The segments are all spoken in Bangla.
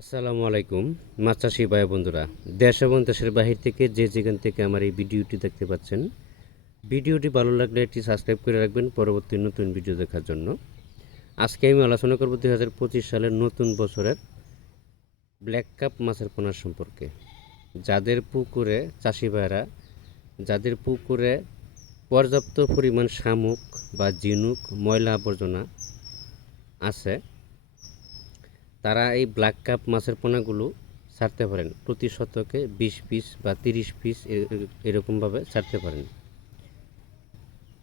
আসসালামু আলাইকুম মাছ চাষি ভাই বন্ধুরা। দেশ এবং দেশের বাহির থেকে যে যেখান থেকে আমার এই ভিডিওটি দেখতে পাচ্ছেন, ভিডিওটি ভালো লাগলে একটি সাবস্ক্রাইব করে রাখবেন পরবর্তী নতুন ভিডিও দেখার জন্য। আজকে আমি আলোচনা করব দুই হাজার পঁচিশ সালের নতুন বছরের ব্ল্যাক কাপ মাছের পোনার সম্পর্কে। যাদের পুকুরে, চাষি ভাইরা, যাদের পুকুরে পর্যাপ্ত পরিমাণ শামুক বা জিনুক ময়লা আবর্জনা আছে তারা এই ব্ল্যাক কাপ মাছের পোনাগুলো ছাড়তে পারেন। প্রতি শতকে বিশ পিস বা তিরিশ পিস এরকমভাবে ছাড়তে পারেন।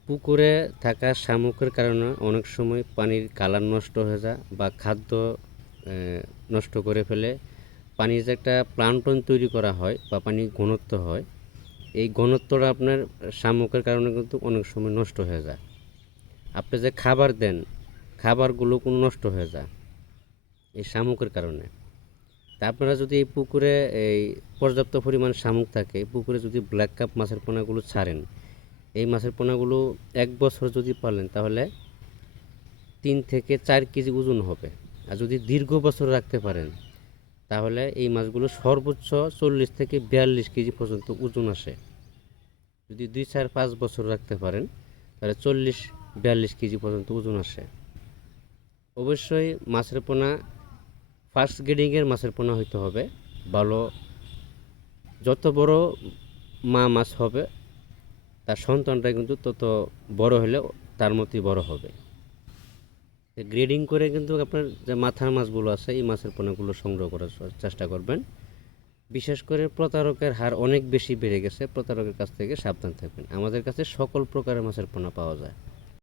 পুকুরে থাকা শামুকের কারণে অনেক সময় পানির কালার নষ্ট হয়ে যায় বা খাদ্য নষ্ট করে ফেলে। পানির যে একটা প্লান্টন তৈরি করা হয় বা পানির ঘনত্ব হয়, এই ঘনত্বটা আপনার শামুকের কারণে কিন্তু অনেক সময় নষ্ট হয়ে যায়। আপনি যে খাবার দেন, খাবারগুলো কোনো নষ্ট হয়ে যায়। এই শামুকের কারণে। তা আপনারা যদি এই পুকুরে এই পর্যাপ্ত পরিমাণ শামুক থাকে, পুকুরে যদি ব্ল্যাক কাপ মাছের পোনাগুলো ছাড়েন, এই মাছের পোনাগুলো এক বছর যদি পালেন, তাহলে তিন থেকে চার কেজি ওজন হবে। আর যদি দীর্ঘ বছর রাখতে পারেন, তাহলে এই মাছগুলো সর্বোচ্চ চল্লিশ থেকে বিয়াল্লিশ কেজি পর্যন্ত ওজন আসে। যদি দুই, চার, পাঁচ বছর রাখতে পারেন, তাহলে চল্লিশ, বিয়াল্লিশ কেজি পর্যন্ত ওজন আসে। অবশ্যই মাছের পোনা ফার্স্ট গ্রেডিংয়ের মাছের পোনা হইতে হবে। ভালো যত বড় মা মাছ হবে, তার সন্তানটা কিন্তু তত বড় হলে তার মতোই বড় হবে। গ্রেডিং করে কিন্তু আপনার যে মাথার মাছগুলো আছে, এই মাছের পোনাগুলো সংগ্রহ করার চেষ্টা করবেন। বিশেষ করে প্রতারকের হার অনেক বেশি বেড়ে গেছে, প্রতারকের কাছ থেকে সাবধান থাকবেন। আমাদের কাছে সকল প্রকারের মাছের পোনা পাওয়া যায়।